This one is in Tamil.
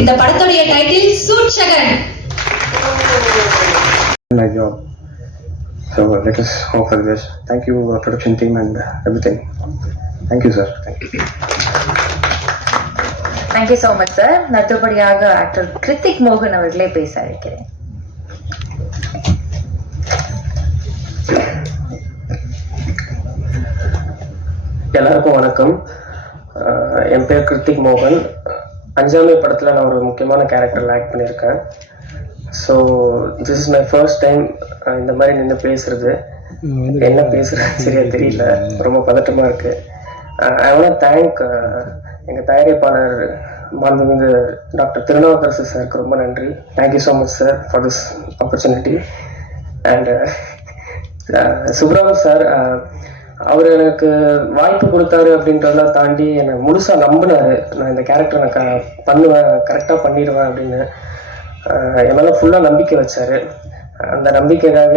இந்த படத்துடைய title சூட்சகன். My job. So let us hope for the best. Thank you, production team and everything. Thank you, sir. Thank you. Thank you so much, sir. அடுத்தபடியாக ஆக்டர் கிருத்திக் மோகன் அவர்களே பேச அழைக்கிறேன். எல்லாருக்கும் வணக்கம். என் பேர் கிருத்திக் மோகன். அஞ்சாமை படத்தில் நான் ஒரு முக்கியமான கேரக்டரில் ஆக்ட் பண்ணியிருக்கேன். So this is my first time இந்த மாதிரி நின்று பேசுறது. என்ன பேசுகிறேன்னு சரியாக தெரியல, ரொம்ப பதட்டமாக இருக்குது. ஐ வாண்ட் தேங்க் எங்கள் தயாரிப்பாளர் மாண்புமிகு டாக்டர் திருநாவுக்கரசு சாருக்கு ரொம்ப நன்றி. Thank you so much sir for this opportunity. And Subram sir, அவர் எனக்கு வாய்ப்பு கொடுத்தாரு அப்படின்றதெல்லாம் தாண்டி என்னை முழுசாக நம்பினார். நான் இந்த கேரக்டர் நான் பண்ணுவேன், கரெக்டாக பண்ணிடுவேன் அப்படின்னு என் மேலே ஃபுல்லாக நம்பிக்கை வச்சார். அந்த நம்பிக்கைக்காக